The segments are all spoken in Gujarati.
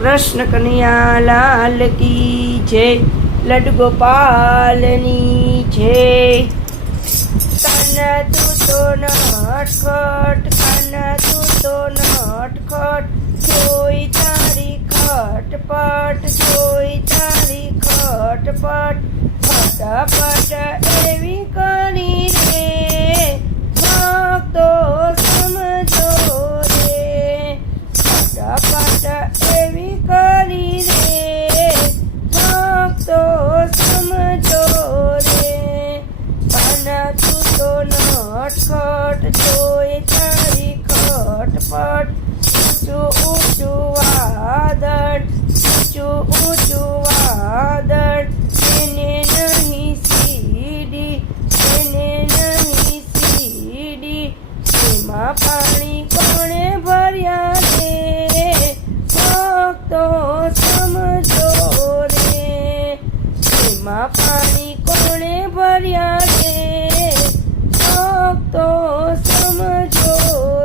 કૃષ્ણ કનૈયા લાલ કી જય. લડ ગોપાલની જય. તન તું તો નટખટ કાના તું તો નટખટ જોઈ તારી ખટપટ, જોઈ તારી ખટપટ. ફટાફટ જોઈ તારી ખટપટ ઊંચું ઊંચું વાદળ, ઊંચું ઊંચું વાદળ. એને નહીં સીડી, એને નહીં સીડી. એમાં પાણી કોણે ભર્યા રે? ભક્તો સમજો રે. એમાં પાણી કોણે ભર્યા રે? ભક્તો સમજો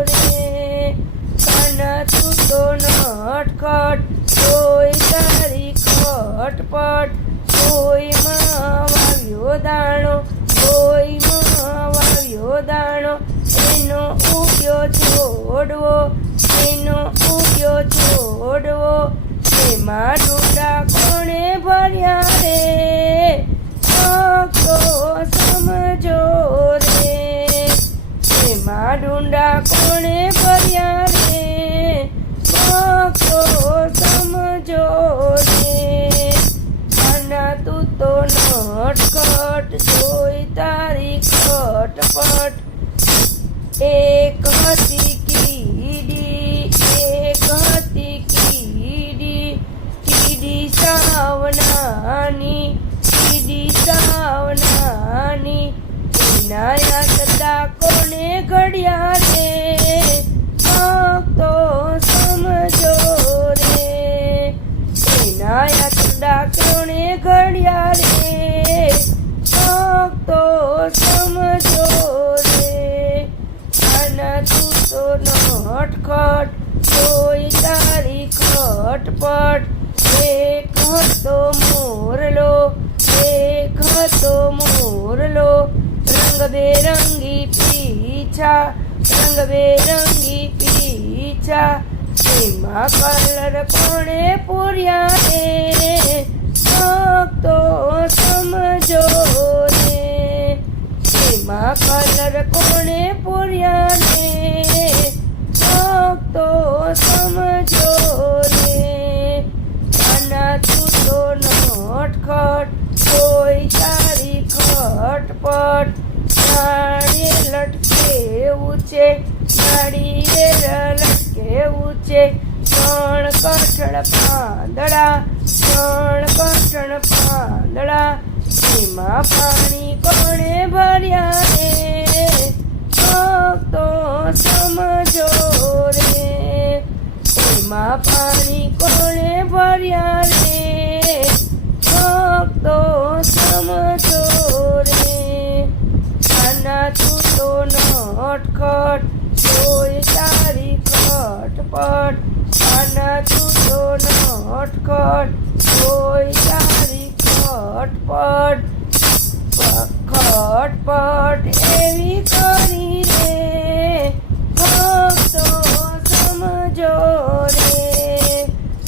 રે કાના તું તો નટખટ કોઈ તારી ખટપટ કોઈમાં વાવ્યો દાણો કોઈમાં વાવ્યો દાણો, એનો ઉગ્યો છોડવો એનો ઉગ્યો છોડવો એમાં ડુંડા ખટપટ એક હતી કીડી એક હતી કીડી કીડી સાવનાની કીડી સાવનાની એના યાત્રા કોને ઘડ્યા રે તો સમજો રે એના નટખટ કોઈ તારી ખટપટ. એક હતો મોરલો, એક હતો મોરલો. રંગબેરંગી પીછા રંગબેરંગી પીછા. એમાં કલર કોણે પૂર્યા રે? ભક્તો સમજો રે. એમાં કલર કોણે પૂર્યા ખટપટ નાળિયેર લટકેવું છે નાળિયેર લટકે છે. ત્રણ કઠણ પાંદડા ત્રણ કઠણ પાંદડા. એમાં પાણી કોણે ભર્યા રે? તો સમજો રે. એમાં પાણી કોણે ભર્યા રે? તો સમજો ખટપટ આના તું તો નટખટ જોઈ તારી ખટપટ ખટપટ એવી કરી રે ભક્તો સમજો રે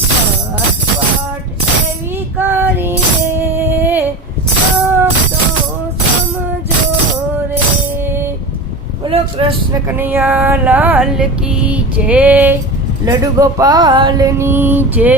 ખટપટ એવી કરી રે ભક્તો સમજો રે બોલો કૃષ્ણ કનૈયા લાલ કી જય લડુ ગોપાલની જય